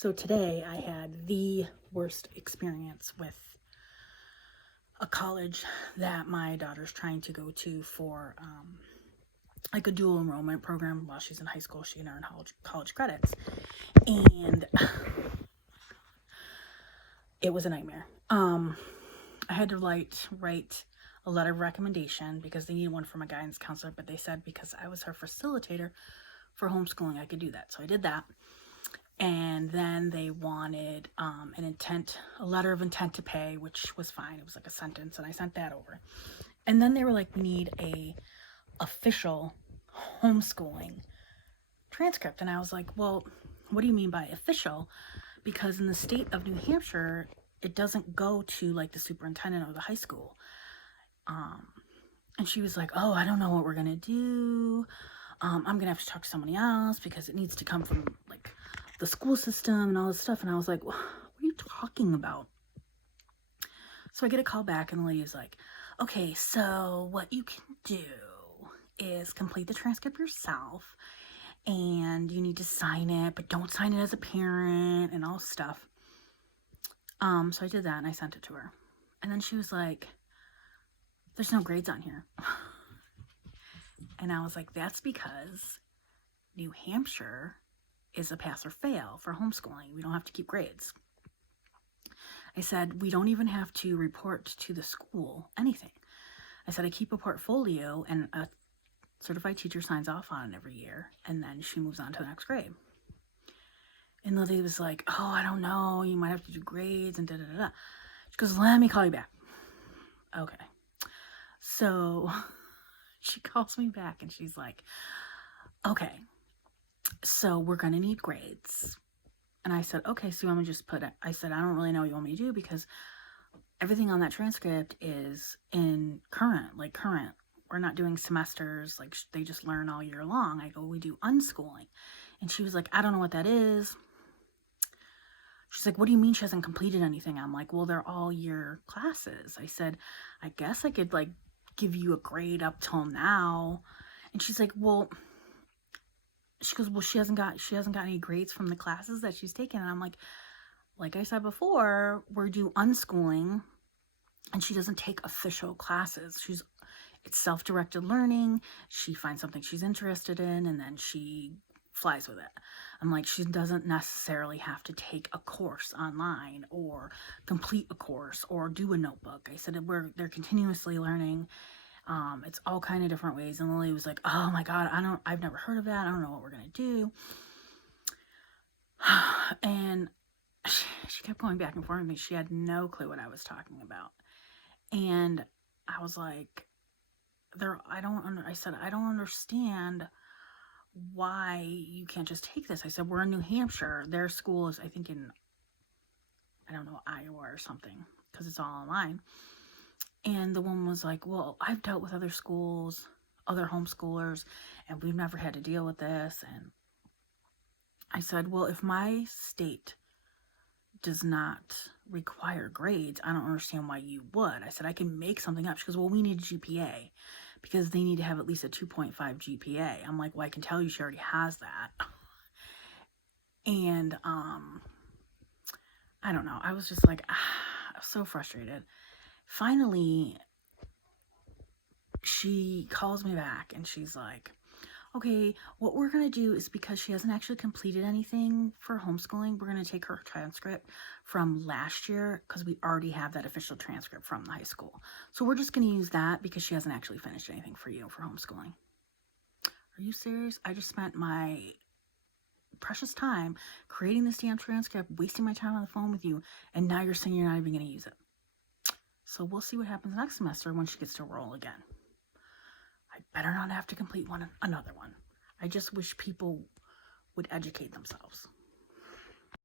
So today I had the worst experience with a college that my daughter's trying to go to for like a dual enrollment program. While she's in high school, she can earn college credits, and it was a nightmare. I had to write a letter of recommendation because they needed one from a guidance counselor, but they said because I was her facilitator for homeschooling, I could do that. So I did that. And then they wanted a letter of intent to pay, which was fine. It was like a sentence, and I sent that over. And then they were like, we need a official homeschooling transcript. And I was like, well, what do you mean by official? Because in the state of New Hampshire, it doesn't go to like the superintendent or the high school. And she was like, oh, I don't know what we're gonna do. I'm gonna have to talk to somebody else because it needs to come from like the school system and all this stuff. And I was like, what are you talking about? So I get a call back, and the lady is like, okay, so what you can do is complete the transcript yourself, and you need to sign it, but don't sign it as a parent and all this stuff. So I did that, and I sent it to her. And then she was like, there's no grades on here. And I was like, that's because New Hampshire is a pass or fail for homeschooling. We don't have to keep grades. I said, we don't even have to report to the school anything. I said, I keep a portfolio, and a certified teacher signs off on it every year, and then she moves on to the next grade. And the lady was like, oh, I don't know, you might have to do grades and da-da-da-da. She goes, let me call you back. Okay. So she calls me back, and she's like, okay, so we're going to need grades. And I said, okay, so you want me to just put it? I said, I don't really know what you want me to do because everything on that transcript is in current. We're not doing semesters, like they just learn all year long. I go, we do unschooling. And she was like, I don't know what that is. She's like, what do you mean she hasn't completed anything? I'm like, well, they're all year classes. I said, I guess I could like give you a grade up till now. And she's like, well, she goes, well, she hasn't got any grades from the classes that she's taken. And I'm like I said before, we're due unschooling, and she doesn't take official classes. It's self-directed learning. She finds something she's interested in, and then she flies with it. I'm like, she doesn't necessarily have to take a course online or complete a course or do a notebook. I said, they're continuously learning. It's all kind of different ways. And Lily was like, oh my God, I've never heard of that. I don't know what we're going to do. And she kept going back and forth with me. She had no clue what I was talking about. And I was like, I said, I don't understand why you can't just take this. I said, we're in New Hampshire. Their school is, I think, in, I don't know, Iowa or something, because it's all online. And the woman was like, well, I've dealt with other schools, other homeschoolers, and we've never had to deal with this. And I said, well, if my state does not require grades, I don't understand why you would. I said, I can make something up. She goes, well, we need a GPA because they need to have at least a 2.5 GPA. I'm like, well, I can tell you she already has that. And I don't know. I was just like, I was so frustrated. Finally, she calls me back, and she's like, okay, what we're going to do is, because she hasn't actually completed anything for homeschooling, we're going to take her transcript from last year because we already have that official transcript from the high school. So we're just going to use that because she hasn't actually finished anything for you for homeschooling. Are you serious? I just spent my precious time creating this damn transcript, wasting my time on the phone with you, and now you're saying you're not even going to use it. So we'll see what happens next semester when she gets to roll again. I better not have to complete another one. I just wish people would educate themselves.